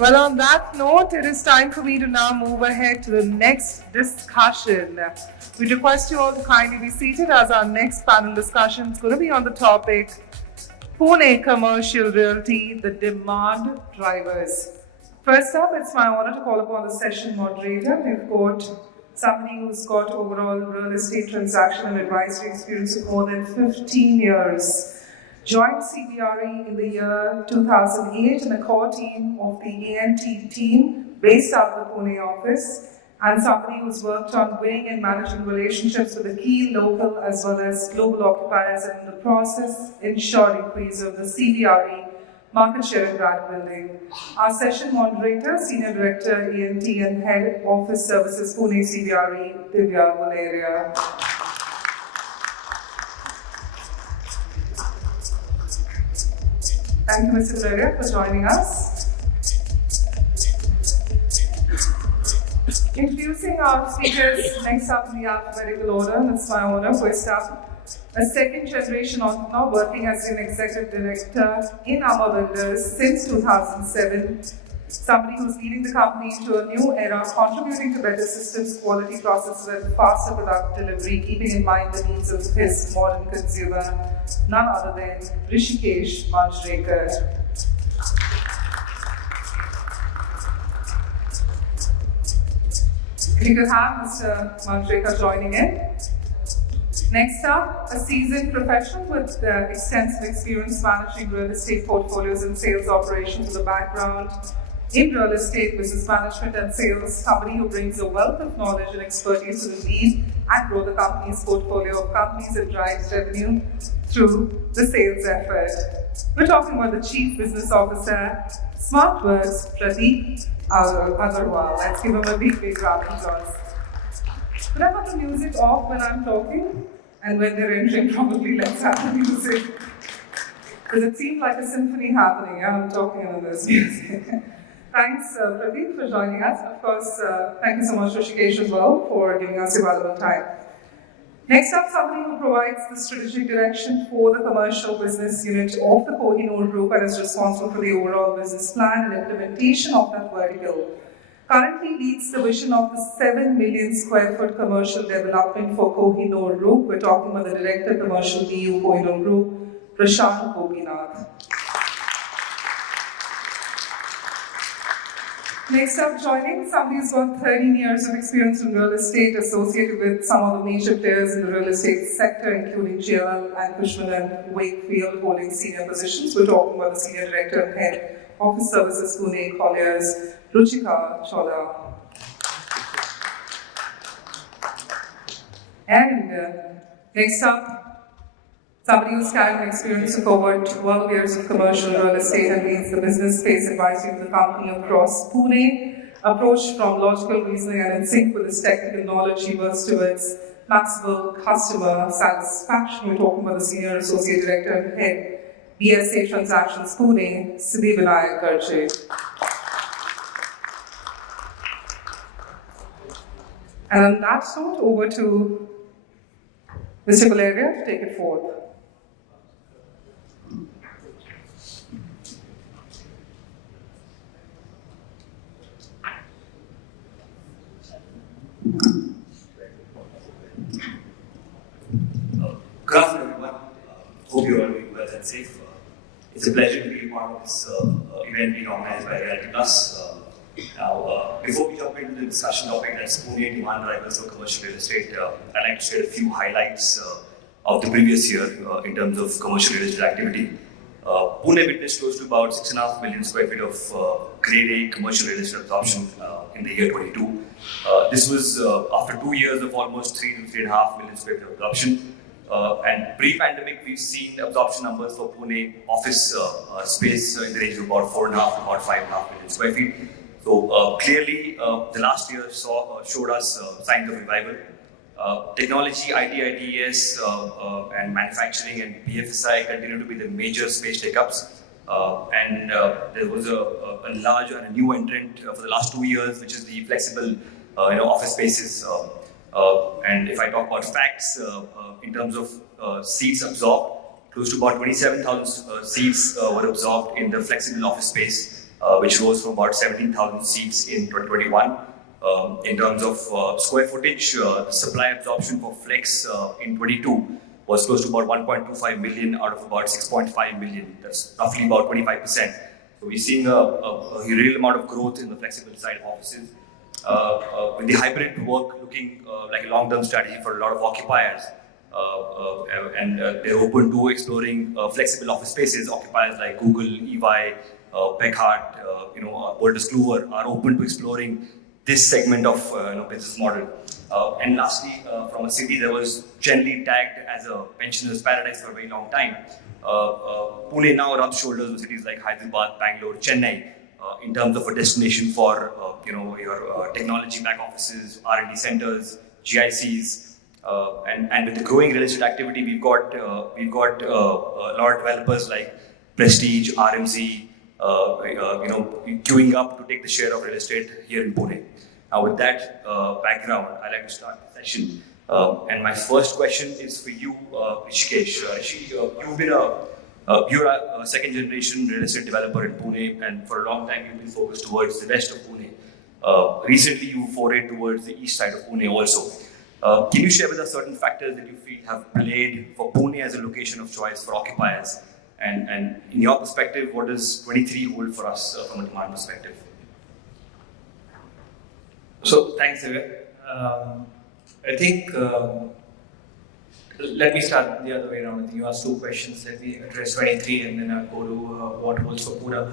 Well, on that note, it is time for me to now move ahead to the next discussion. We request you all to kindly be seated as our next panel discussion is going to be on the topic Pune Commercial Realty, the demand drivers. First up, it's my honor to call upon the session moderator. We've got somebody who's got overall real estate transaction and advisory experience of more than 15 years. Joined CBRE in the year 2008 in a core team of the ANT team based out of the Pune office, and somebody who's worked on winning and managing relationships with the key local as well as global occupiers, and in the process ensured increase of the CBRE market share and brand building. Our session moderator, Senior Director, ANT and Head Office Services, Pune CBRE, Divya, Guleria. Thank you, Mr. Guleria, for joining us. Introducing our speakers next up in the alphabetical order, and it's my honor. First up, a second-generation entrepreneur working as an executive director in Amar Builders since 2007. Somebody who's leading the company into a new era, contributing to better systems, quality processes, and faster product delivery, keeping in mind the needs of his modern consumer, none other than Hrishikesh Manjrekar. We could have Mr. Manjrekar joining in. Next up, a seasoned professional with extensive experience managing real estate portfolios and sales operations with a background in real estate, business management and sales, somebody who brings a wealth of knowledge and expertise to lead and grow the company's portfolio of companies and drives revenue through the sales effort. We're talking about the Chief Business Officer, Smartworks, Pratik Agarwal. Let's give him a big round of applause. Could I have the music off when I'm talking? And when they're entering, probably let's have the music. Because it seemed like a symphony happening. I'm talking on this music. Thanks, Pratik, for joining us. Of course, thank you so much, Hrishikesh, as well, for giving us your valuable time. Next up, somebody who provides the strategic direction for the commercial business unit of the Kohinoor Group and is responsible for the overall business plan and implementation of that vertical. Currently leads the vision of the 7 million square foot commercial development for Kohinoor Group. We're talking about the Director Commercial BU Kohinoor Group, Prasanth Gopinath. Next up, joining somebody who's got 13 years of experience in real estate, associated with some of the major players in the real estate sector, including JLL and Cushman and Wakefield, holding senior positions. We're talking about the Senior Director and Head Office Services, Pune, Colliers, Ruchika, Choudaha. And next up, somebody who's carrying an experience of over 12 years of commercial real estate and leads the business space advisory for the company across Pune. Approached from logical reasoning and in sync with his technical knowledge, he works towards maximal customer satisfaction. We're talking about the Senior Associate Director and Head, BSA Transactions, Pune, Siddhivinayak, Gajre. And on that note, over to Mr. Guleria to take it forward. Good afternoon, everyone. Hope you're all doing well and safe. It's a pleasure to be part of this event being organized by Reality Plus. Now, before we jump into the discussion topic, that's Pune demand drivers for commercial real estate, I'd like to share a few highlights of the previous year in terms of commercial real estate activity. Pune witnessed close to about 6.5 million square feet of Grade A commercial real estate absorption in the year 22. This was after 2 years of almost 3 to 3.5 million square feet of absorption. And pre-pandemic, we've seen absorption numbers for Pune office space in the range of about 4.5 to about 5.5 million square feet. So clearly, the last year showed us signs of revival. Technology, IT, ITES, and manufacturing and BFSI continue to be the major space take-ups. And there was a large and a new entrant for the last 2 years, which is the flexible office spaces. And if I talk about facts, in terms of seats absorbed, close to about 27,000 seats were absorbed in the flexible office space which rose from about 17,000 seats in 2021. In terms of square footage, the supply absorption for Flex in 22 was close to about 1.25 million out of about 6.5 million. That's roughly about 25%. So we're seeing a real amount of growth in the flexible side of offices. With the hybrid work looking like a long-term strategy for a lot of occupiers, and they're open to exploring flexible office spaces. Occupiers like Google, EY, Beckhart, Boulders Kluwer are open to exploring this segment of business model. And lastly, from a city that was generally tagged as a pensioners' paradise for a very long time, Pune now rubs shoulders with cities like Hyderabad, Bangalore, Chennai, in terms of a destination for your technology back offices, R&D centers, GICs, and with the growing real estate activity, we've got a lot of developers like Prestige, RMZ, queuing up to take the share of real estate here in Pune. Now, with that background, I'd like to start the session. And my first question is for you, Hrishikesh. Rishi, you're a second-generation real estate developer in Pune, and for a long time you've been focused towards the west of Pune. Recently, you forayed towards the east side of Pune also. Can you share with us certain factors that you feel have played for Pune as a location of choice for occupiers? And in your perspective, what does 23 hold for us from a demand perspective? So, thanks, Divya. I think, let me start the other way around. I think you asked two questions. Let me address 23 and then I'll go to what holds for Pune.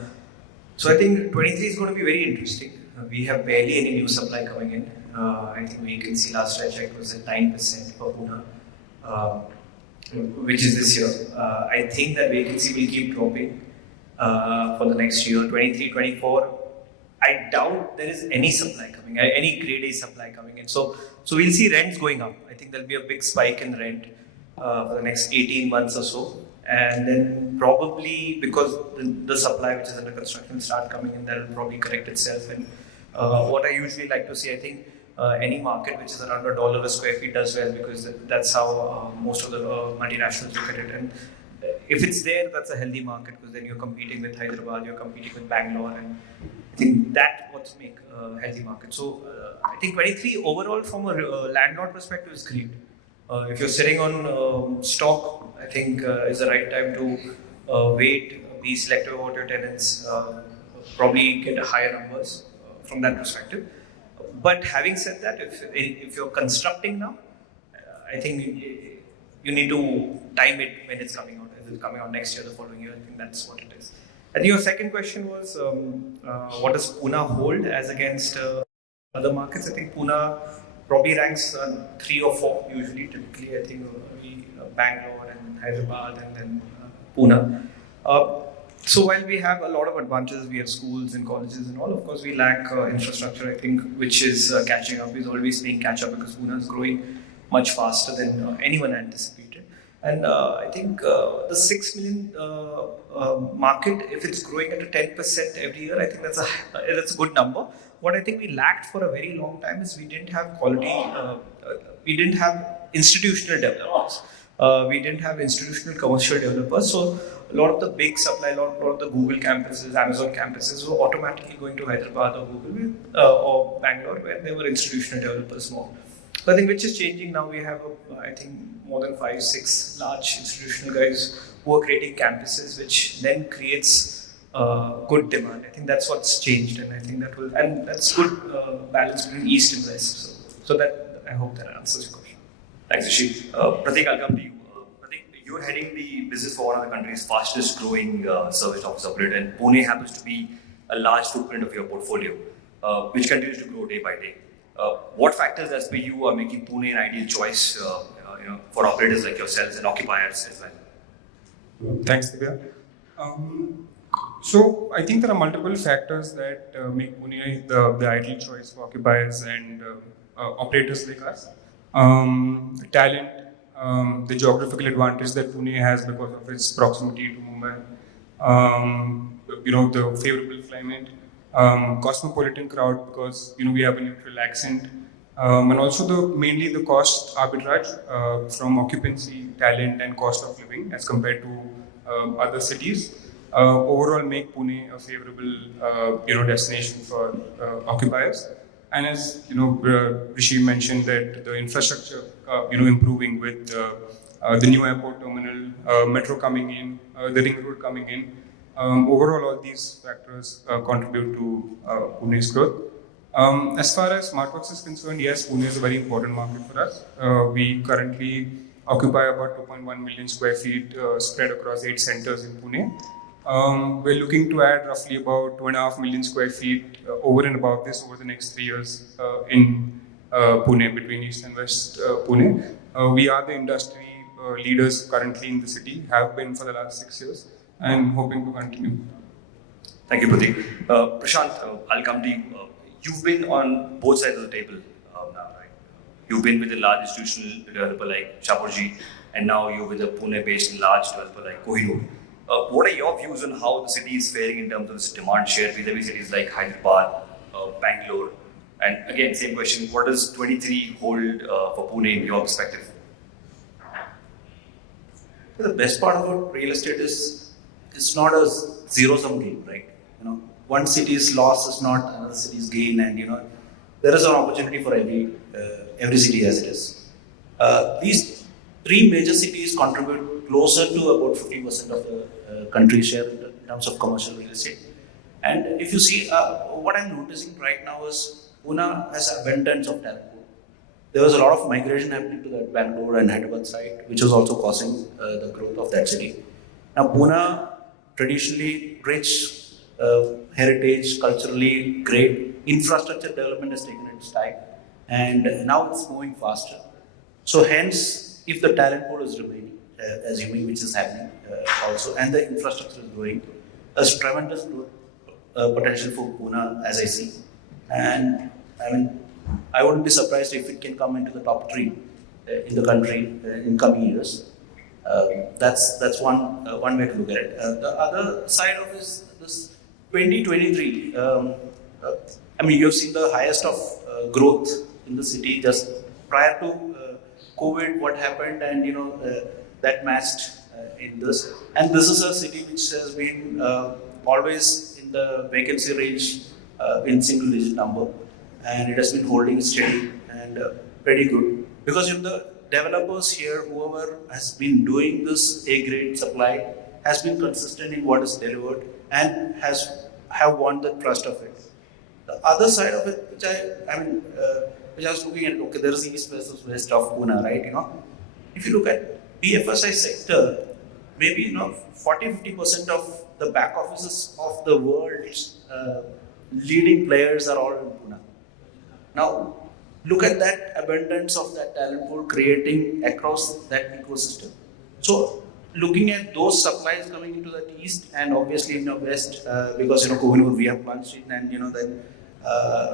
So, I think 23 is going to be very interesting. We have barely any new supply coming in. I think vacancy last I checked was at 9% for Pune, which is this year. I think that vacancy will keep dropping for the next year, 23, 24. I doubt there is any supply coming, any grade A supply coming in. So we'll see rents going up. I think there'll be a big spike in rent for the next 18 months or so. And then probably because the supply which is under construction will start coming in, that will probably correct itself. And what I usually like to see, I think any market which is around $1 a square feet does well, because that's how most of the multinationals look at it. And if it's there, that's a healthy market, because then you're competing with Hyderabad, you're competing with Bangalore, and I think that's what makes a healthy market. So I think 23 overall from a landlord perspective is great. If you're sitting on stock, I think is the right time to wait, be selective about your tenants, probably get higher numbers from that perspective. But having said that, if you're constructing now, I think you need to time it when it's coming out. Is it coming out next year, the following year? I think that's what it is. And your second question was, what does Pune hold as against other markets? I think Pune probably ranks 3 or 4 usually. Typically, I think Bangalore and Hyderabad and then Pune. So while we have a lot of advantages, we have schools and colleges and all, of course we lack infrastructure, I think, which is catching up. Is always playing catch up, because Pune is growing much faster than anyone anticipated. And I think the 6 million market, if it's growing at a 10% every year, I think that's a good number. What I think we lacked for a very long time is we didn't have quality, we didn't have institutional developers. We didn't have institutional commercial developers. So a lot of the big supply, a lot of the Google campuses, Amazon campuses were automatically going to Hyderabad or Google or Bangalore, where there were institutional developers more. So I think which is changing now. We have, I think, more than 5-6 large institutional guys who are creating campuses, which then creates good demand. I think that's what's changed, and I think that's good balance between east and west. So that, I hope that answers your question. Thanks, Rishi. Pratik, I'll come to you. Pratik, you're heading the business for one of the country's fastest growing service office operator, and Pune happens to be a large footprint of your portfolio, which continues to grow day by day. What factors, as per you, are making Pune an ideal choice for operators like yourselves and occupiers as well? Thanks, Divya. So I think there are multiple factors that make Pune the ideal choice for occupiers and operators like us. Talent, the geographical advantage that Pune has because of its proximity to Mumbai, the favorable climate, cosmopolitan crowd because we have a neutral accent, and also mainly the cost arbitrage from occupancy, talent, and cost of living as compared to other cities. overall make Pune a favorable destination for occupiers. And as Rishi mentioned that the infrastructure improving with the new airport terminal, metro coming in, the ring road coming in. Overall, all these factors contribute to Pune's growth. As far as Smartworks is concerned, yes, Pune is a very important market for us. We currently occupy about 2.1 million square feet spread across 8 centers in Pune. We're looking to add roughly about 2.5 million square feet over and above this over the next 3 years in Pune, between East and West Pune. We are the industry leaders currently in the city, have been for the last 6 years, and hoping to continue. Thank you, Pratik. Prashant, I'll come to you. You've been on both sides of the table now, right? You've been with a large institutional developer like Shapoorji, and now you're with a Pune-based large developer like Kohinoor. What are your views on how the city is faring in terms of its demand share vis-a-vis cities like Hyderabad, Bangalore? And again, same question, what does 23 hold for Pune in your perspective? The best part about real estate is it's not a zero-sum game, right? One city's loss is not another city's gain, and there is an opportunity for every city as it is. These 3 major cities contribute closer to about 50% of the country's share in terms of commercial real estate. And if you see, what I'm noticing right now is Pune has abundance of talent. There was a lot of migration happening to that Bangalore and Hyderabad side, which was also causing the growth of that city. Now, Pune, traditionally rich, heritage, culturally great, infrastructure development has taken its time, and now it's moving faster. So hence, if the talent pool is remaining, assuming which is happening also, and the infrastructure is growing, there's tremendous growth potential for Pune, as I see. And I wouldn't be surprised if it can come into the top 3 in the country in coming years. That's one way to look at it. The other side of this 2023. You've seen the highest of growth in the city just prior to COVID. What happened, and that matched in this. And this is a city which has been always in the vacancy range in single-digit number. And it has been holding steady and pretty good. Because the developers here, whoever has been doing this A-grade supply, has been consistent in what is delivered and have won the trust of it. The other side of it, which I was looking at, okay, there is east versus west of Pune, right? If you look at BFSI sector, maybe 40-50% of the back offices of the world's leading players are all in Pune. Now, look at that abundance of that talent pool creating across that ecosystem. So, looking at those supplies coming into the east and obviously in the west, because Kohinoor we have plunged in, and then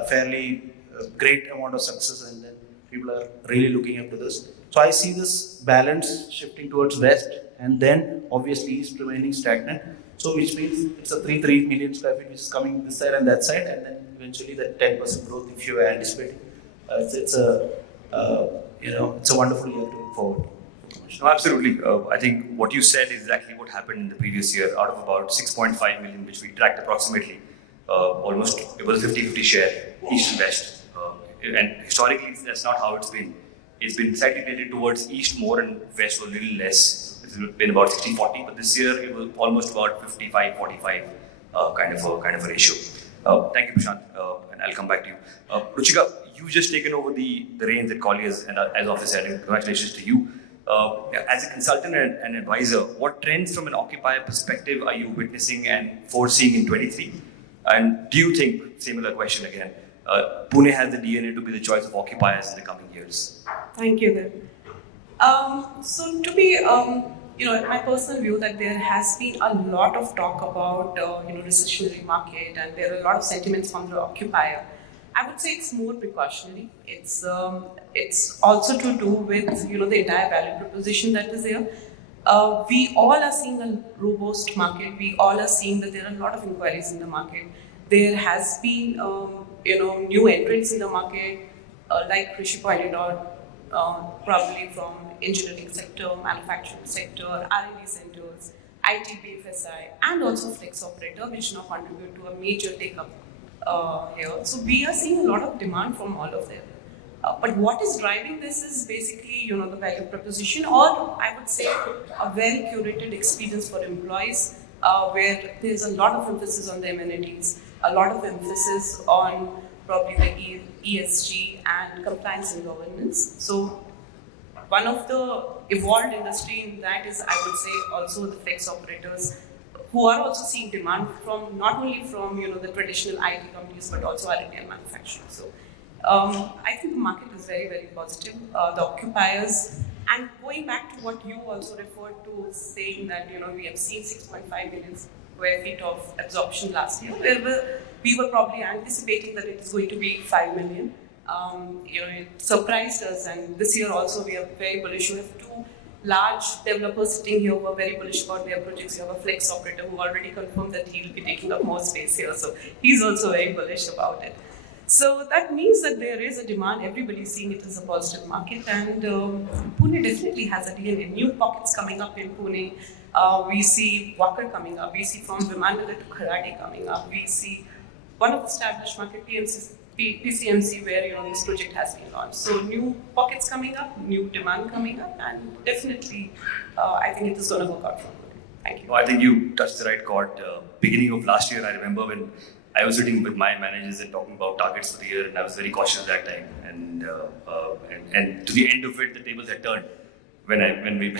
fairly great amount of success, and then people are really looking up to this. So I see this balance shifting towards west, and then obviously east remaining stagnant. So which means it's a 3 million square feet which is coming this side and that side, and then eventually that 10% growth if you are anticipating. It's a wonderful year to look forward. No, absolutely. I think what you said is exactly what happened in the previous year. Out of about 6.5 million, which we tracked approximately, almost it was a 50-50 share, east and west. And historically, that's not how it's been. It's been slightly tilted towards east more and west a little less. It's been about 60-40, but this year it was almost about 55-45 kind of a ratio. Thank you, Prashant, and I'll come back to you. Ruchika, you've just taken over the reins at Colliers, and as officer, and congratulations to you. As a consultant and advisor, what trends from an occupier perspective are you witnessing and foreseeing in 23? And do you think, similar question again, Pune has the DNA to be the choice of occupiers in the coming years? Thank you, Divya. So to be, my personal view that there has been a lot of talk about, recessionary market, and there are a lot of sentiments from the occupier. I would say it's more precautionary. It's also to do with the entire value proposition that is there. We all are seeing a robust market. We all are seeing that there are a lot of inquiries in the market. There has been new entrants in the market, like Rishi pointed out, probably from engineering sector, manufacturing sector, R&D centers, IT BFSI, and also flex operator, which now contribute to a major take-up here. So we are seeing a lot of demand from all of them. But what is driving this is basically, the value proposition, or I would say a well-curated experience for employees, where there's a lot of emphasis on the amenities, a lot of emphasis on probably the ESG and compliance and governance. So one of the evolved industry in that is, I would say, also the flex operators, who are also seeing demand from not only from the traditional IT companies but also our Indian manufacturers. So I think the market is very, very positive. The occupiers, and going back to what you also referred to, saying that we have seen 6.5 million square feet of absorption last year. We were probably anticipating that it is going to be 5 million. It surprised us, and this year also we are very bullish. We have two large developers sitting here who are very bullish about their projects. You have a flex operator who already confirmed that he will be taking up more space here, so he's also very bullish about it. So that means that there is a demand. Everybody is seeing it as a positive market, and Pune definitely has a DNA. New pockets coming up in Pune. We see Wakad coming up. We see from Vimannagar to Kharadi coming up. We see one of the established market, PCMC, where this project has been launched. So new pockets coming up, new demand coming up, and definitely I think it is going to work out for Pune. Thank you. I think you touched the right chord. Beginning of last year, I remember when I was sitting with my managers and talking about targets for the year, and I was very cautious that time. And to the end of it, the tables had turned when we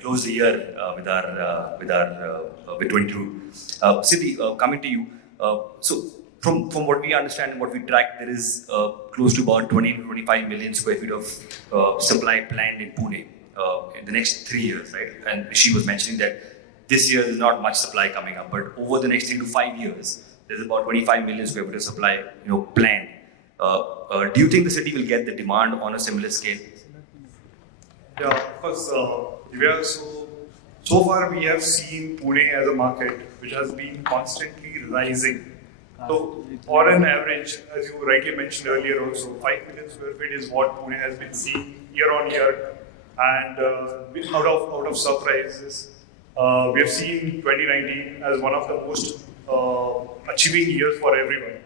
closed the year with 22. Siddhi, coming to you. So from what we understand and what we track, there is close to about 20 to 25 million square feet of supply planned in Pune in the next 3 years, right? And she was mentioning that this year there's not much supply coming up, but over the next 3 to 5 years, there's about 25 million square feet of supply, planned. Do you think the city will get the demand on a similar scale? Yeah, of course, Divya. So far we have seen Pune as a market which has been constantly rising. So, on an average, as you rightly mentioned earlier also, 5 million square feet is what Pune has been seeing year on year. And out of surprises, we have seen 2019 as one of the most achieving years for everyone.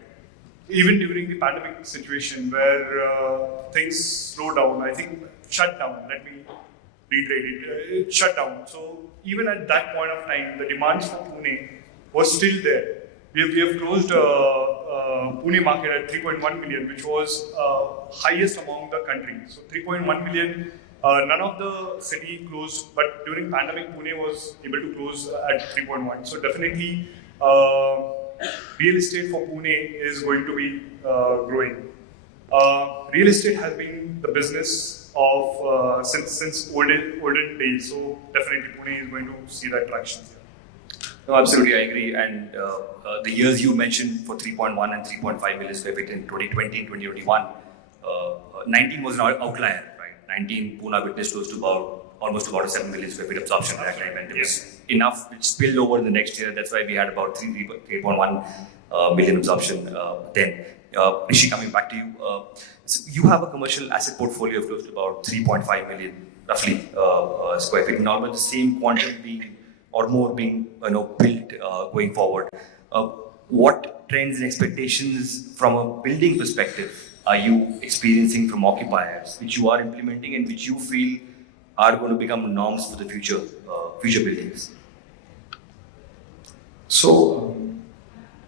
Even during the pandemic situation where things slowed down, I think shut down, let me reiterate it shut down. So even at that point of time, the demands for Pune was still there. We have closed Pune market at 3.1 million, which was highest among the country. So 3.1 million, none of the city closed, but during pandemic, Pune was able to close at 3.1. So definitely, real estate for Pune is going to be growing. Real estate has been the business of since olden days. So definitely, Pune is going to see that traction. No, absolutely, I agree. And the years you mentioned for 3.1 and 3.5 million square feet in 2020 and 2021, 19 was an outlier, right? 19, Pune witnessed close to almost about a 7 million square feet absorption at that time. And there was enough which spilled over in the next year. That's why we had about 3.1 million absorption then. Rishi, coming back to you. So you have a commercial asset portfolio of close to about 3.5 million, roughly, square feet. And almost the same quantity being or more being built going forward. What trends and expectations from a building perspective are you experiencing from occupiers, which you are implementing and which you feel are going to become norms for the future buildings? So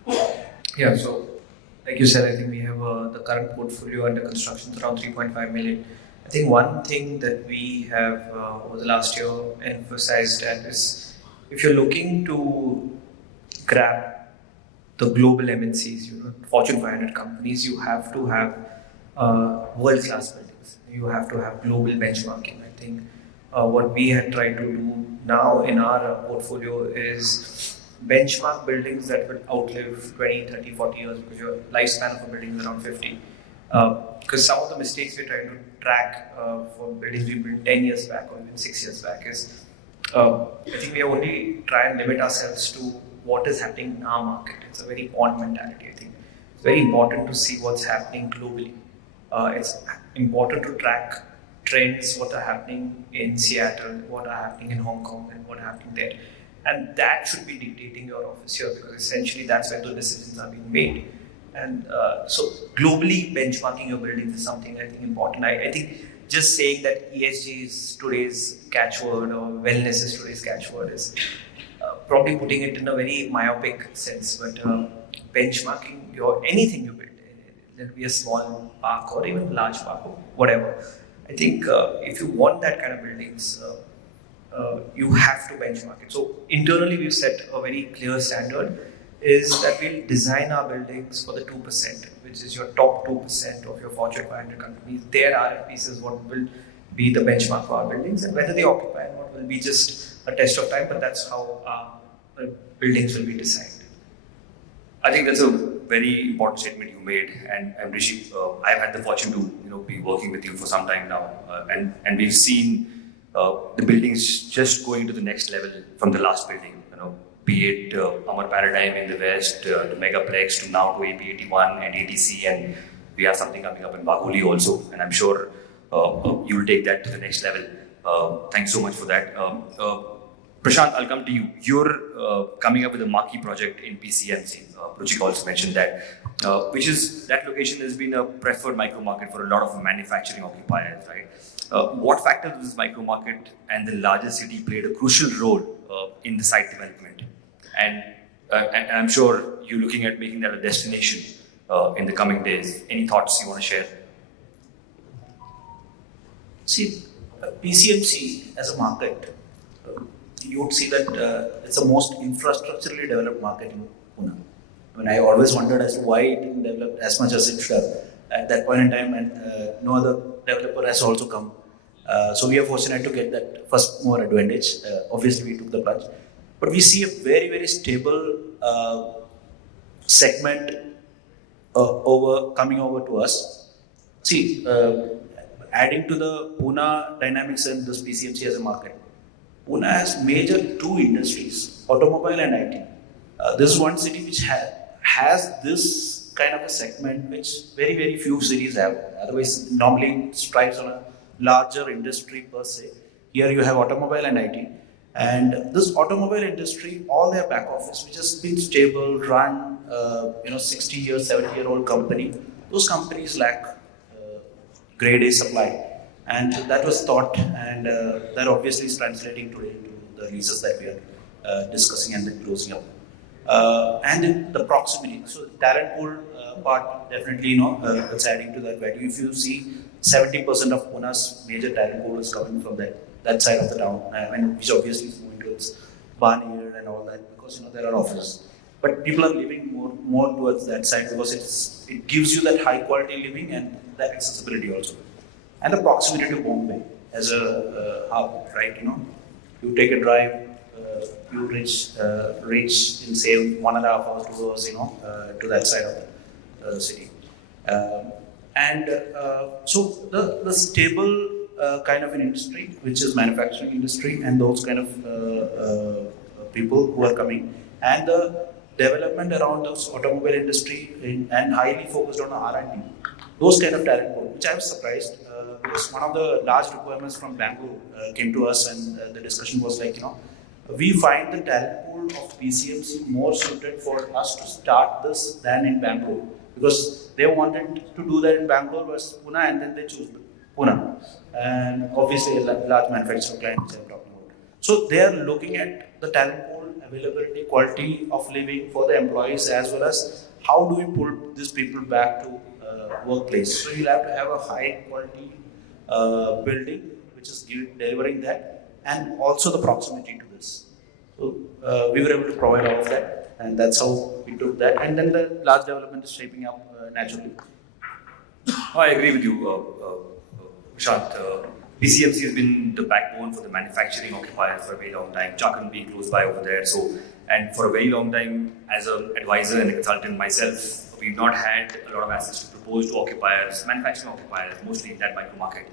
like you said, I think we have the current portfolio under construction is around 3.5 million. I think one thing that we have over the last year emphasized at is, if you're looking to grab the global MNCs, Fortune 500 companies, you have to have world-class buildings. You have to have global benchmarking. I think what we had tried to do now in our portfolio is benchmark buildings that will outlive 20, 30, 40 years, because your lifespan of a building is around 50. Because some of the mistakes we're trying to track for buildings we built 10 years back or even 6 years back is, I think we only try and limit ourselves to what is happening in our market. It's a very pond mentality, I think. It's very important to see what's happening globally. It's important to track trends, what are happening in Seattle, what are happening in Hong Kong, and what are happening there. and that should be dictating your office here, because essentially that's where the decisions are being made. And so globally benchmarking your buildings is something I think important. I think just saying that ESG is today's catchword or wellness is today's catchword is probably putting it in a very myopic sense. But benchmarking your anything you build, let it be a small park or even a large park or whatever. I think if you want that kind of buildings, you have to benchmark it. So internally we've set a very clear standard, is that we'll design our buildings for the 2%, which is your top 2% of your Fortune 500 companies. Their RFPs is what will be the benchmark for our buildings, and whether they occupy or not will be just a test of time, but that's how our buildings will be designed. I think that's a very important statement you made, and Rishi, I've had the fortune to be working with you for some time now, and we've seen the buildings just going to the next level from the last building. Be it Amar Paradigm in the west, to Megaplex, to now to AP81 and ATC, and we have something coming up in Bagoli also, and I'm sure you'll take that to the next level. Thanks so much for that. Prashant, I'll come to you. You're coming up with a marquee project in PCMC. Ruchika also mentioned that, which is, that location has been a preferred micro market for a lot of manufacturing occupiers, right? What factors does this micro market and the larger city played a crucial role in the site development? And I'm sure you're looking at making that a destination in the coming days. Any thoughts you want to share? See, PCMC as a market, you would see that it's the most infrastructurally developed market in Pune. I mean, I always wondered as to why it didn't develop as much as it should have at that point in time, and no other developer has also come. So we are fortunate to get that first mover advantage. Obviously, we took the plunge. But we see a very, very stable segment coming over to us. See, adding to the Pune dynamics and this PCMC as a market, Pune has major two industries, automobile and IT. This is one city which has this kind of a segment which very, very few cities have. Otherwise, normally it strives on a larger industry per se. Here you have automobile and IT. And this automobile industry, all their back office, which has been stable, run, 60 years, 70-year-old company, those companies lack grade A supply. And that was thought, and that obviously is translating today into the leases that we are discussing and then closing up. And in the proximity, so the talent pool part, definitely, it's adding to that value. If you see, 70% of Pune's major talent pool is coming from that side of the town, which obviously is moving towards Barnier and all that, because there are offices. But people are living more towards that side because it gives you that high quality living and the accessibility also, and the proximity to Bombay as a hub, right? You take a drive, you reach in say 1.5 hours, 2 hours, to that side of the city, so the stable kind of an industry, which is manufacturing industry, and those kind of people who are coming, and the development around this automobile industry and highly focused on R&D, those kind of talent pool, which I was surprised because one of the large requirements from Bangalore came to us, and the discussion was like, we find the talent pool of PCMC more suited for us to start this than in Bangalore, because they wanted to do that in Bangalore versus Pune, and then they choose Pune, and obviously a large manufacturing client which I'm talking about. So they are looking at the talent pool, availability, quality of living for the employees, as well as how do we pull these people back to workplace. So you'll have to have a high quality building which is delivering that, and also the proximity to this. So we were able to provide all of that, and that's how we took that, and then the large development is shaping up naturally. I agree with you, Prashant. PCMC has been the backbone for the manufacturing occupiers for a very long time. Chakan being close by over there. So, and for a very long time, as an advisor and a consultant myself, we've not had a lot of assets to propose to occupiers, manufacturing occupiers, mostly in that micro market.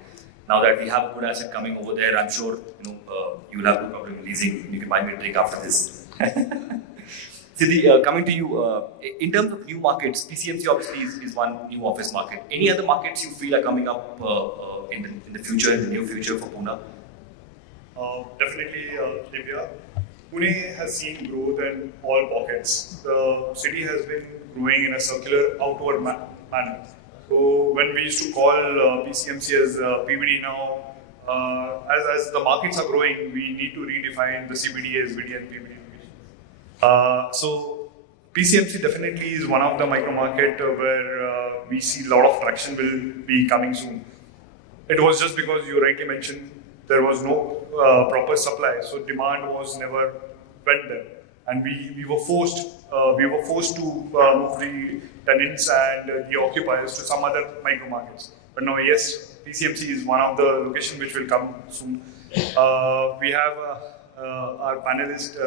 Now that we have a good asset coming over there, I'm sure you will have no problem leasing. You can buy me a drink after this. Siddhi, coming to you, in terms of new markets, PCMC obviously is one new office market. Any other markets you feel are coming up in the future, in the near future for Pune? Definitely, Divya. Pune has seen growth in all pockets. The city has been growing in a circular outward manner. So when we used to call PCMC as PVD now, as the markets are growing, we need to redefine the CBD, SBD and PVD locations. So PCMC definitely is one of the micro market where we see a lot of traction will be coming soon. It was just because you rightly mentioned there was no proper supply, so demand was never went there, and we were forced to move the tenants and the occupiers to some other micro markets. But now, yes, PCMC is one of the locations which will come soon. We have our panelist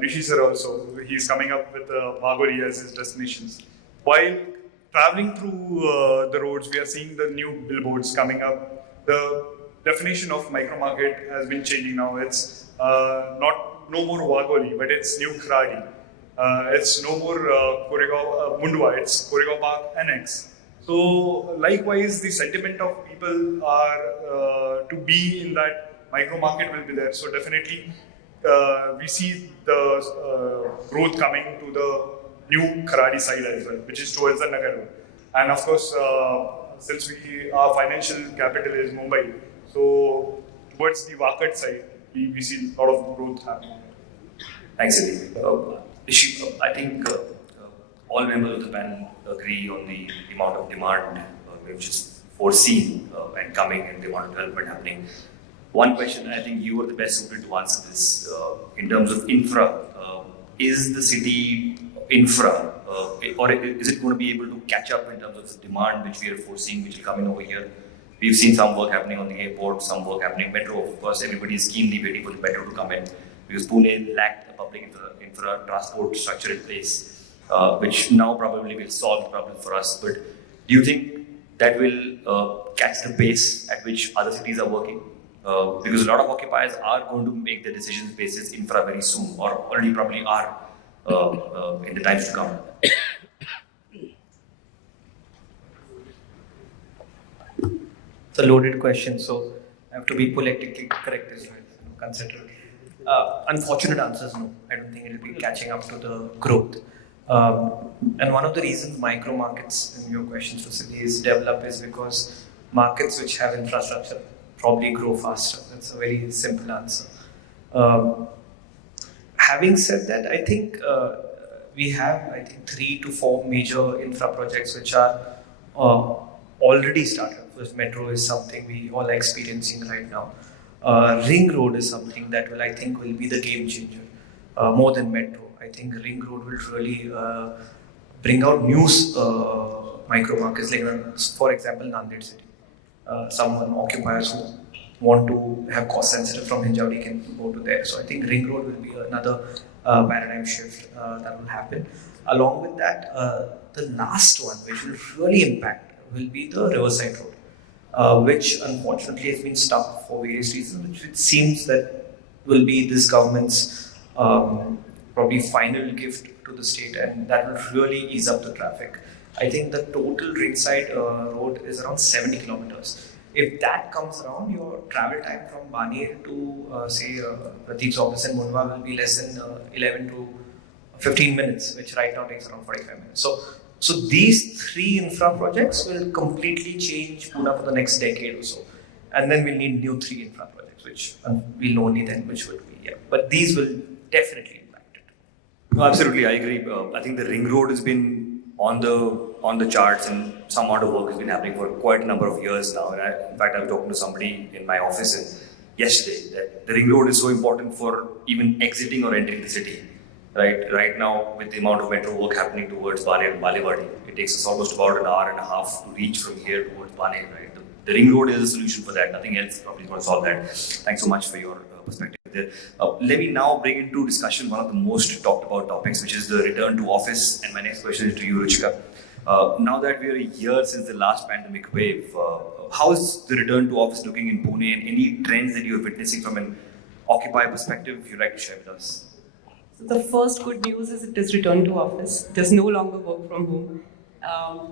Rishi sir also. He's coming up with Bagori as his destinations. While traveling through the roads, we are seeing the new billboards coming up. The definition of micro market has been changing now. It's no more Wagoli, but it's new Khradi. It's no more Koregaon Mundwa, it's Koregaon Park Annex. So likewise, the sentiment of people are to be in that micro market will be there. So definitely, we see the growth coming to the new Kharadi side as well, which is towards the Agarwal. And of course, since our financial capital is Mumbai, so towards the Wakat side, we see a lot of growth happening. Thanks, Siddhi. Rishi, I think all members of the panel agree on the amount of demand which is foreseen and coming, and the amount of development happening. One question, I think you are the best suited to answer this, in terms of infra. Is the city infra, or is it going to be able to catch up in terms of the demand which we are foreseeing, which will come in over here? We've seen some work happening on the airport, some work happening metro. Of course, everybody is keenly waiting for the metro to come in, because Pune lacked a public infra transport structure in place, which now probably will solve the problem for us. But do you think that will catch the pace at which other cities are working? Because a lot of occupiers are going to make their decisions basis infra very soon, or already probably are in the times to come. It's a loaded question, so I have to be politically correct as well. Consider. Unfortunate answers, no. I don't think it will be catching up to the growth. And one of the reasons micro markets, in your questions to cities, develop is because markets which have infrastructure probably grow faster. That's a very simple answer. Having said that, I think we have 3 to 4 major infra projects which are already started. First, metro is something we all are experiencing right now. Ring road is something that will be the game changer, more than metro. I think ring road will really bring out new micro markets, like for example, Nanded city. Someone occupiers who want to have cost sensitive from Hinjawadi can go to there. So I think ring road will be another paradigm shift that will happen. Along with that, the last one which will really impact will be the Riverside road, which unfortunately has been stuck for various reasons, which it seems that will be this government's probably final gift to the state, and that will really ease up the traffic. I think the total ringside road is around 70 kilometers. If that comes around, your travel time from Baner to say Pratik's office in Mundwa will be less than 11 to 15 minutes, which right now takes around 45 minutes. So these 3 infra projects will completely change Pune for the next decade or so. And then we'll need new 3 infra projects, which we'll know only then which would be. Yeah. But these will definitely impact it. No, absolutely, I agree. I think the ring road has been on the charts, and some amount of work has been happening for quite a number of years now. And in fact, I was talking to somebody in my office yesterday that the ring road is so important for even exiting or entering the city. Right now, with the amount of metro work happening towards Baner and Balewadi, it takes us almost about an hour and a half to reach from here towards Baner. Right, the ring road is a solution for that. Nothing else probably is going to solve that. Thanks so much for your perspective there. Let me now bring into discussion one of the most talked about topics, which is the return to office. And my next question is to you, Ruchika. Now that we are a year since the last pandemic wave, how is the return to office looking in Pune, and any trends that you are witnessing from an occupier perspective, if you'd like to share with us? So the first good news is it is return to office. There's no longer work from home.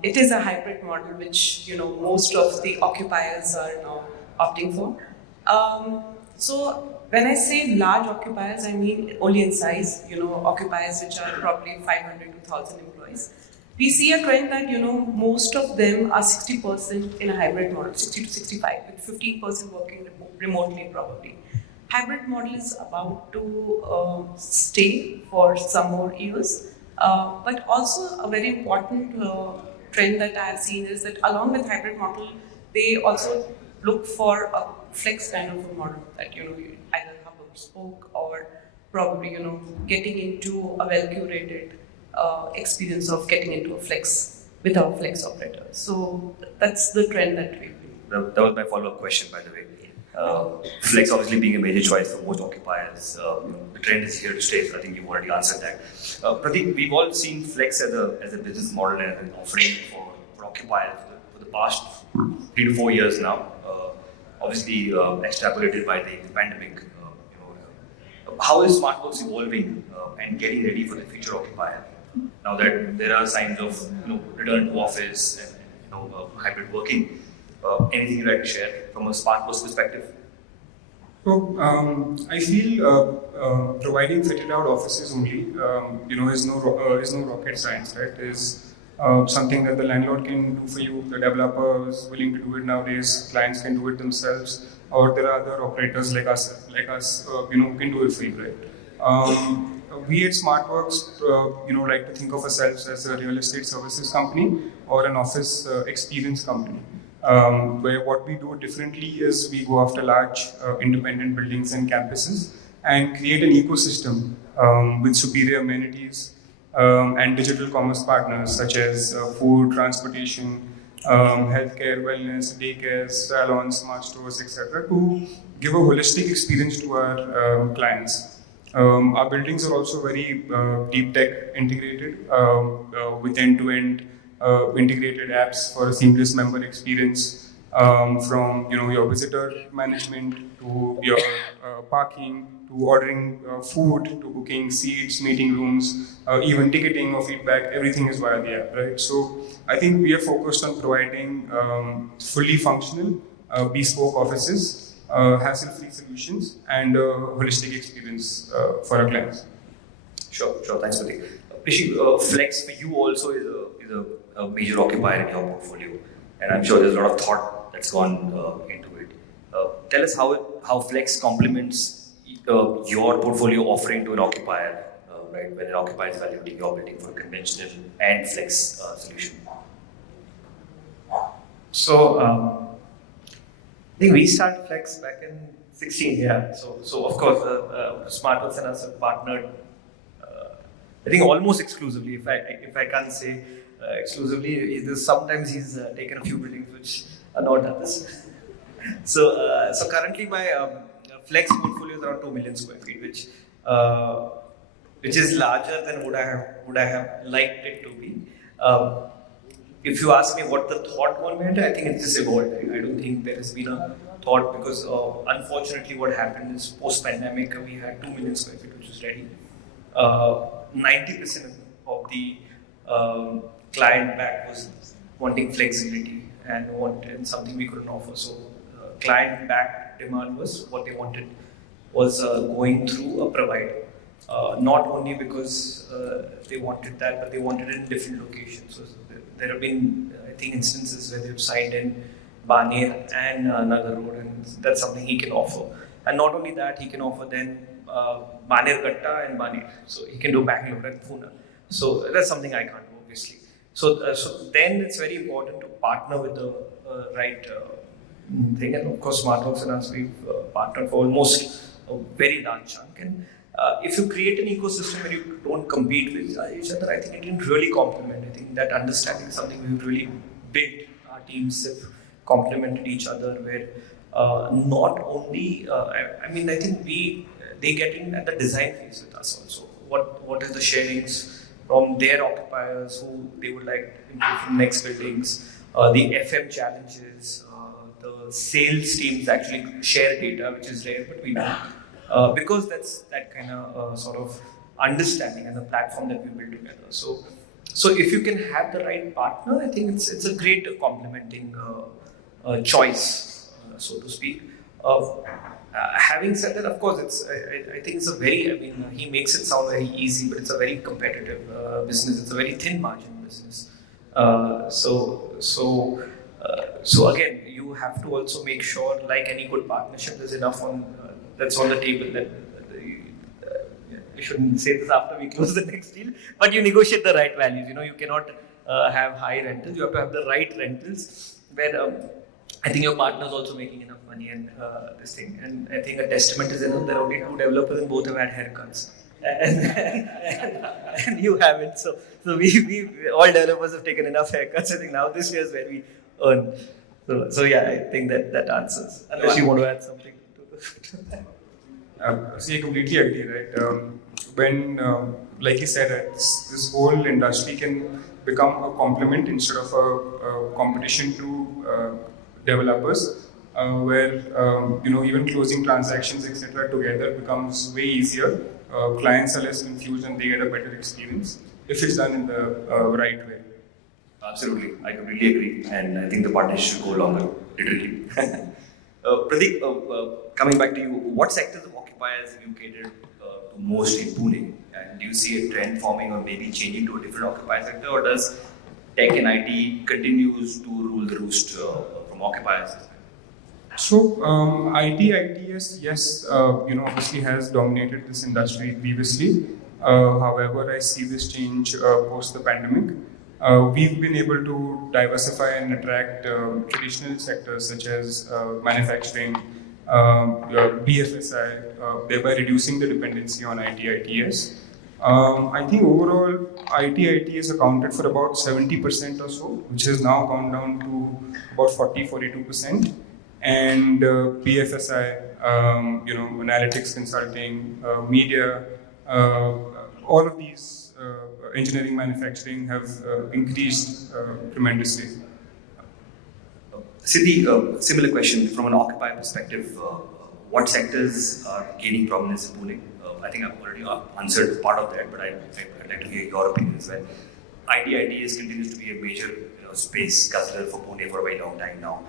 It is a hybrid model, which most of the occupiers are now opting for. So When I say large occupiers, I mean only in size, occupiers which are probably 500 to 1,000 employees. We see a trend that, most of them are 60% in a hybrid model, 60 to 65, with 15% working remotely probably. Hybrid model is about to stay for some more years, but also a very important trend that I have seen is that along with hybrid model, they also look for a flex kind of a model that, either hub or spoke or probably, getting into a well-curated experience of getting into a flex with our flex operator. So that's the trend that we. That was my follow-up question, by the way. Flex obviously being a major choice for most occupiers. The trend is here to stay, so I think you've already answered that. Pratik, we've all seen Flex as a business model and an offering for occupiers for the past 3 to 4 years now. Obviously, extrapolated by the pandemic. How is Smartworks evolving and getting ready for the future occupier? Now that there are signs of return to office and hybrid working. Anything you'd like to share from a Smartworks perspective? So I feel providing fitted out offices only, is no rocket science, right? Is something that the landlord can do for you. The developer is willing to do it nowadays. Clients can do it themselves, or there are other operators like us, who can do it for you, right? We at Smartworks, like to think of ourselves as a real estate services company or an office experience company. Where what we do differently is we go after large independent buildings and campuses and create an ecosystem with superior amenities and digital commerce partners such as food, transportation, healthcare, wellness, daycare, salons, smart stores, etc. to give a holistic experience to our clients. Our buildings are also very deep tech integrated with end-to-end integrated apps for a seamless member experience, from your visitor management to your parking to ordering food to booking seats, meeting rooms, even ticketing or feedback. Everything is via the app, right? So I think we are focused on providing fully functional, bespoke offices, hassle-free solutions, and holistic experience for our clients. Sure. Thanks, Pratik. Rishi, Flex for you also is a major occupier in your portfolio, and I'm sure there's a lot of thought that's gone into it. Tell us how Flex complements your portfolio offering to an occupier, right? When an occupier is evaluating your building for a conventional and Flex solution. So, I think we started Flex back in 2016. Yeah. So of course, Smartworks and us have partnered. I think almost exclusively, if I can't say exclusively, sometimes he's taken a few buildings which are not others. So currently my Flex portfolio is around 2 million square feet, which is larger than would I have liked it to be. If you ask me what the thought gone behind it, I think it's just evolved. I don't think there has been a thought because unfortunately what happened is post-pandemic we had 2 million square feet which was ready. 90% of the client back was wanting flexibility and wanted something we couldn't offer. So client back demand was what they wanted was going through a provider. Not only because they wanted that, but they wanted it in different locations. So there have been, I think, instances where they've signed in Baner and Nagar Road, and that's something he can offer. And not only that, he can offer then Banerghatta and Baner. So he can do Bangalore and Pune. So that's something I can't do, obviously. So then it's very important to partner with the right thing. And of course, Smartworks and us, we've partnered for almost a very large chunk. And if you create an ecosystem where you don't compete with each other, I think it can really complement. I think that understanding is something we've really built. Our teams have complemented each other where not only, I think they get in at the design phase with us also. What is the sharings from their occupiers who they would like to improve from next buildings, the FM challenges, the sales teams actually share data, which is rare, but we do. Because that's that kind of sort of understanding and the platform that we build together. So if you can have the right partner, I think it's a great complementing choice, so to speak. Having said that, of course, I think it's a very, he makes it sound very easy, but it's a very competitive business. It's a very thin margin business. So again, you have to also make sure, like any good partnership, there's enough that's on the table that we shouldn't say this after we close the next deal, but you negotiate the right values. You cannot have high rentals. You have to have the right rentals where I think your partner is also making enough money and this thing. And I think a testament is enough. There are only 2 developers and both have had haircuts. And you haven't. So we all developers have taken enough haircuts. I think now this year is where we earn. So yeah, I think that answers. Unless you want to add something to that. See, I completely agree, right? When, like you said, this whole industry can become a complement instead of a competition to developers, where even closing transactions, etc., together becomes way easier. Clients are less confused and they get a better experience if it's done in the right way. Absolutely, I completely agree, and I think the partnership should go longer, literally. Pratik, coming back to you, what sectors of occupiers have you catered to most in Pune? And do you see a trend forming or maybe changing to a different occupier sector, or does tech and IT continues to rule the roost from occupiers? So, ITES, yes, obviously has dominated this industry previously. However, I see this change post the pandemic. We've been able to diversify and attract traditional sectors such as manufacturing, BFSI, thereby reducing the dependency on ITES. I think overall, ITES accounted for about 70% or so, which has now gone down to about 40-42%. And BFSI, analytics consulting, media, all of these engineering, manufacturing have increased tremendously. Siddhi, similar question from an occupier perspective. What sectors are gaining prominence in Pune? I think I've already answered part of that, but I'd like to hear your opinion as well. ITES continues to be a major space guzzler for Pune for a very long time now.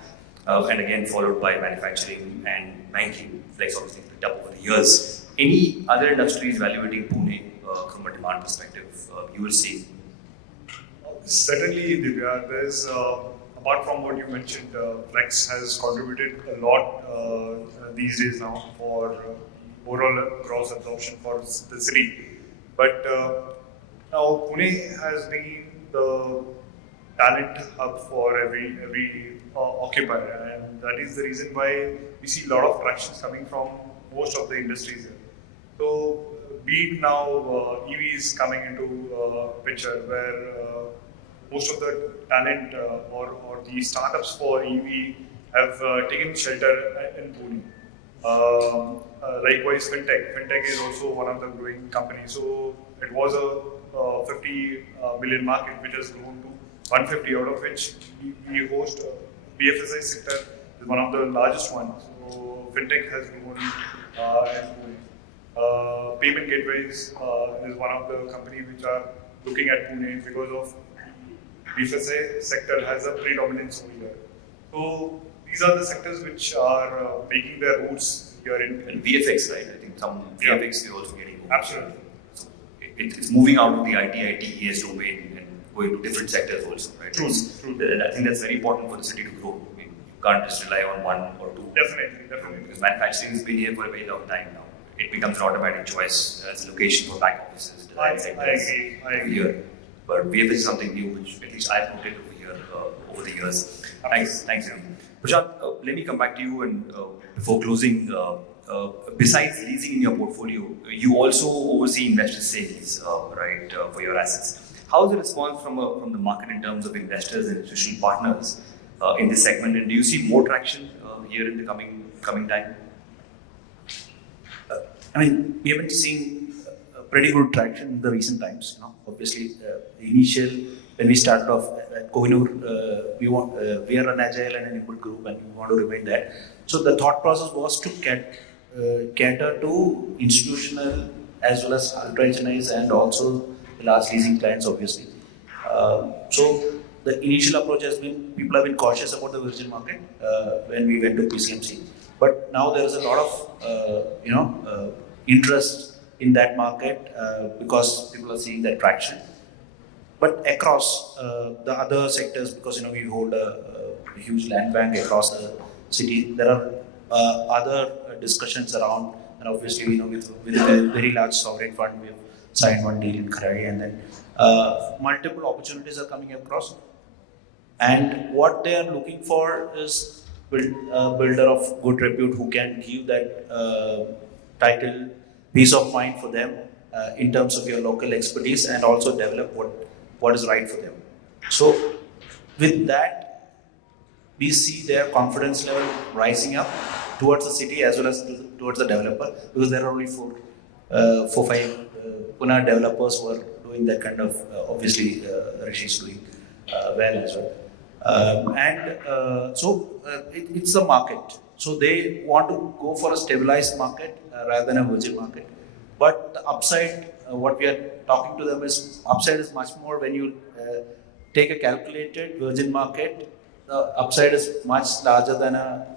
And again, followed by manufacturing and banking, flex obviously picked up over the years. Any other industries evaluating Pune from a demand perspective you will see? Certainly, Divya, there's, apart from what you mentioned, flex has contributed a lot these days now for overall gross absorption for the city. But now Pune has been the talent hub for every occupier, and that is the reason why we see a lot of tractions coming from most of the industries here. So, be it now EVs coming into picture, where most of the talent or the startups for EV have taken shelter in Pune. Likewise, fintech is also one of the growing companies. So, it was a 50 million market which has grown to 150, out of which we host BFSI sector is one of the largest ones. So fintech has grown in Pune. Payment gateways is one of the companies which are looking at Pune because of BFSI sector has a predominance over here. So these are the sectors which are making their roots here in. And VFX, right? I think some VFX is also getting over. Absolutely. So it's moving out of the ITES domain and going to different sectors also, right? True. I think that's very important for the city to grow. I mean, you can't just rely on one or two. Definitely. Because manufacturing has been here for a very long time now. It becomes an automatic choice as a location for back offices, design centers. I agree. Here. But VFX is something new, which at least I've noted over here over the years. Thanks. Prasanth, let me come back to you, and before closing, besides leasing in your portfolio, you also oversee investor sales, right, for your assets. How is the response from the market in terms of investors and institutional partners in this segment, and do you see more traction here in the coming time? We have been seeing pretty good traction in the recent times. Obviously, when we started off at Kohinoor, we are an agile and an input group, and we want to remain that. So the thought process was to cater to institutional as well as ultra HNIs and also the large leasing clients, obviously. So the initial approach has been, people have been cautious about the virgin market when we went to PCMC. But now there is a lot of interest in that market because people are seeing that traction. But across the other sectors, because we hold a huge land bank across the city, there are other discussions around, and obviously with a very large sovereign fund, we have signed one deal in Gajre, and then multiple opportunities are coming across. And what they are looking for is a builder of good repute who can give that title peace of mind for them in terms of your local expertise and also develop what is right for them. So with that, we see their confidence level rising up towards the city as well as towards the developer, because there are only four, five Pune developers who are doing that kind of, obviously Rishi is doing well as well. It's a market. So they want to go for a stabilized market rather than a virgin market. But the upside, what we are talking to them is, upside is much more when you take a calculated virgin market. The upside is much larger than a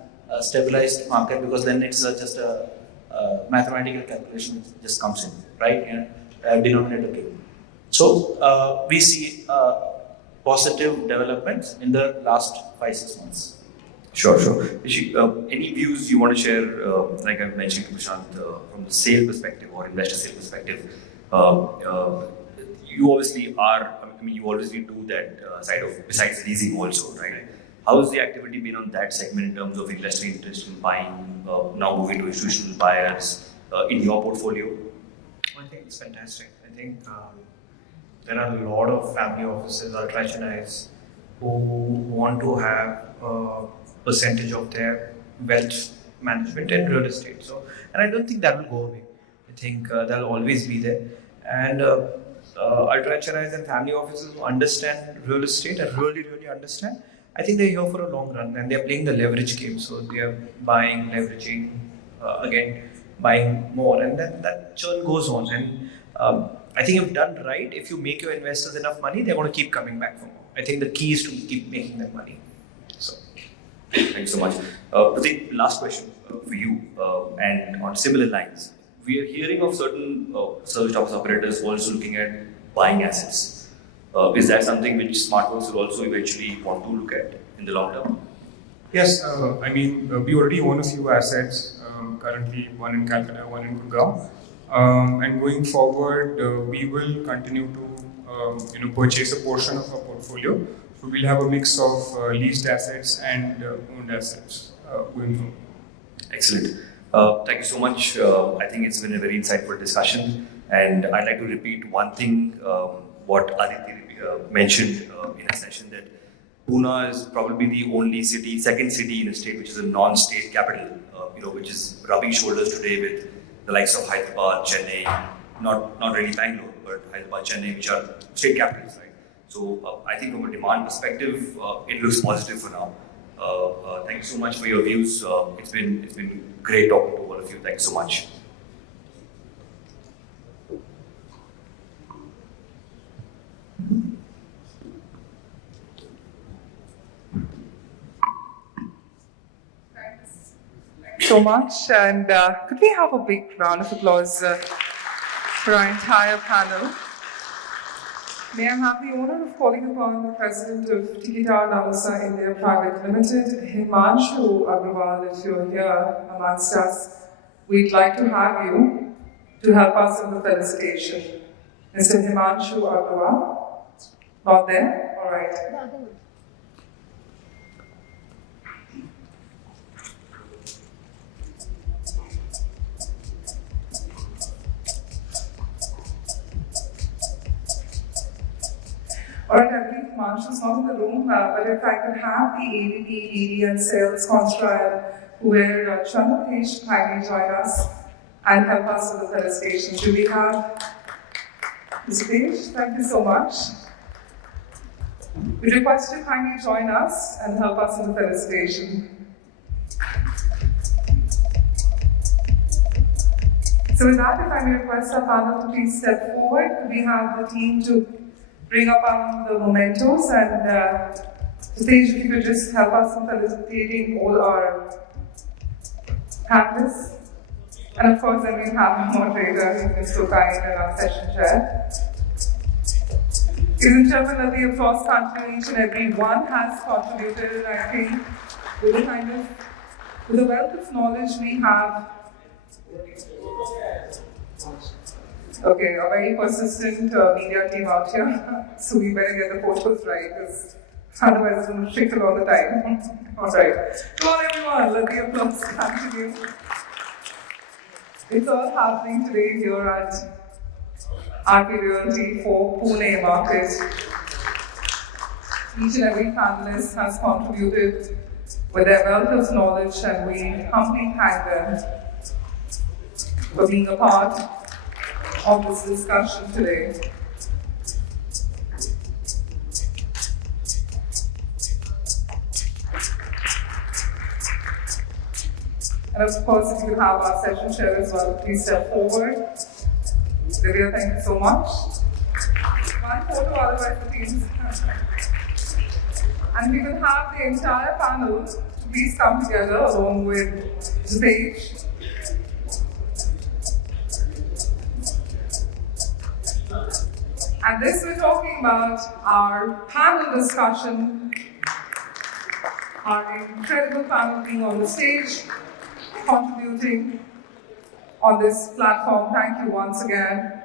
stabilized market, because then it's just a mathematical calculation just comes in, right? Denominator game. So we see positive developments in the last 5-6 months. Sure. Rishi, any views you want to share, like I mentioned to Prasanth, from the sale perspective or investor sale perspective? You obviously are, you obviously do that side of, besides leasing also, right? How has the activity been on that segment in terms of investor interest in buying, now moving to institutional buyers in your portfolio? I think it's fantastic. I think there are a lot of family offices, ultra-HNIs, who want to have a percentage of their wealth management in real estate. So, and I don't think that will go away. I think that'll always be there. And ultra-HNIs and family offices who understand real estate and really understand, I think they're here for a long run, and they're playing the leverage game. So they are buying, leveraging, again, buying more, and then that churn goes on. And I think if done right, if you make your investors enough money, they're going to keep coming back for more. I think the key is to keep making that money. So, thank you so much. Pratik, last question for you, and on similar lines. We are hearing of certain service office operators also looking at buying assets. Is that something which Smartworks will also eventually want to look at in the long term? Yes, we already own a few assets, currently one in Calcutta, one in Gurgaon. And going forward, we will continue to purchase a portion of our portfolio. So we'll have a mix of leased assets and owned assets going forward. Excellent. Thank you so much. I think it's been a very insightful discussion, and I'd like to repeat one thing, what Aditi mentioned in a session, that Pune is probably the only city, second city in a state which is a non-state capital, which is rubbing shoulders today with the likes of Hyderabad, Chennai, not really Bangalore, but Hyderabad, Chennai, which are state capitals, right? So I think from a demand perspective, it looks positive for now. Thank you so much for your views. It's been great talking to all of you. Thanks so much. So much, and could we have a big round of applause for our entire panel? May I have the honor of calling upon the President of Kedia India Private Limited, Himanshu Agarwal, if you're here amongst us. We'd like to have you to help us in the felicitation. Mr. Himanshu Agarwal? Not there? All right. Alright, I believe Himanshu's not in the room, but if I could have the AVP, ED and Sales Contra, where Chandrakesh kindly join us and help us with the felicitation. Do we have Mr. Page? Thank you so much. We request you kindly join us and help us in the felicitation. So with that, if I may request our panel to please step forward, we have the team to bring up the mementos, and the stage, if you could just help us in felicitating all our panelists. And of course, then we have our moderator, who's been so kind, and our session chair. Ladies and gentlemen, let the applause continue. Each and every one has contributed, and I think with the wealth of knowledge we have. Okay, a very persistent media team out here, so we better get the photos right, because otherwise it's going to trickle all the time. All right. Come on, everyone, let the applause continue. It's all happening today here at RP Realty for Pune market. Each and every panelist has contributed with their wealth of knowledge, and we humbly thank them for being a part of this discussion today. And of course, if you have our session chair as well, please step forward. Divya, thank you so much. One photo, otherwise the teams. And we will have the entire panel to please come together along with the stage. And this we're talking about our panel discussion, our incredible panel being on the stage, contributing on this platform. Thank you once again.